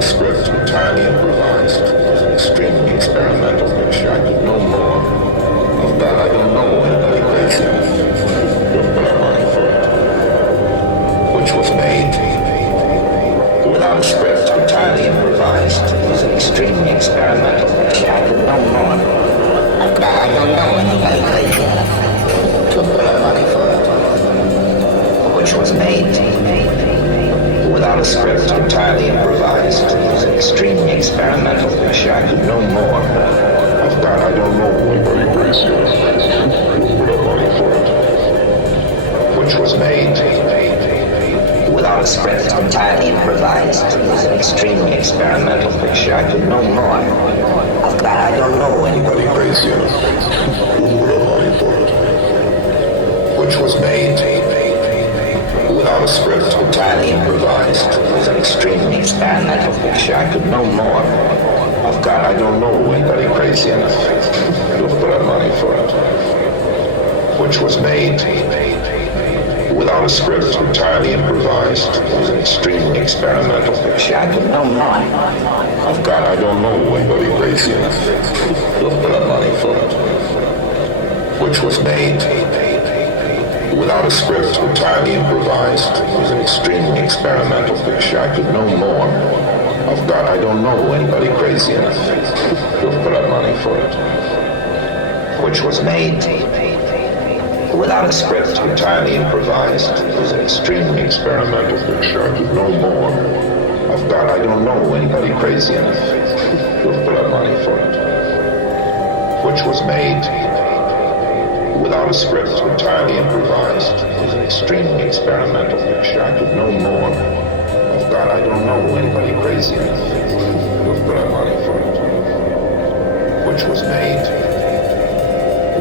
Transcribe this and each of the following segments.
a script entirely improvised. It was an extremely experimental picture. I could no more of that. I don't know anybody crazy enough to put up money for it, which was made without a script entirely improvised. It was an extremely experimental picture. I could no more of that. I don't know anybody crazy enough to put up money for it, which was made without a script entirely improvised. It was an extremely experimental picture. I could no more of that. I don't know anybody crazy enough to put up money for it, which was made without a script entirely improvised. It was an extremely experimental picture. I could no more of that. I don't know anybody crazy enough to put up money for it, which was made without a script entirely improvised. It was an extremely experimental picture. I could no more of God. I don't know anybody crazy enough to put up money for it, which was made without a script entirely improvised. It was an extremely experimental picture. I could no more of God. I don't know anybody crazy enough to put up money for it, which was made without a script entirely improvised. It was an extremely experimental picture. I could no more of God. I don't know anybody crazy enough to put up money for it, which was made without a script entirely improvised. It was an extremely experimental picture. I could no more of God. I don't know anybody crazy enough to put up money for it, which was made without a script entirely improvised. It was an extremely experimental picture. I could no more of God. I don't know anybody crazy enough to put up money for it, which was made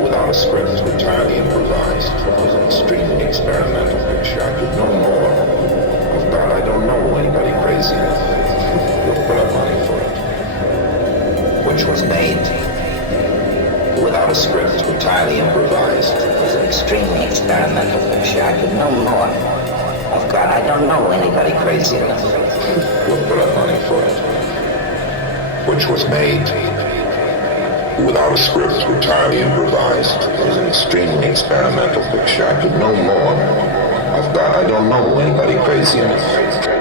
without a script entirely improvised. It was an extremely experimental picture. I could no more of God. I don't know anybody crazy enough to put up money for it, which was made without a script entirely improvised. It was an extremely experimental picture. I could no more of God. I don't know anybody crazy enough to put up money for it, which was made without a script entirely improvised. It was an extremely experimental picture. I could no more of God. I don't know anybody crazy enough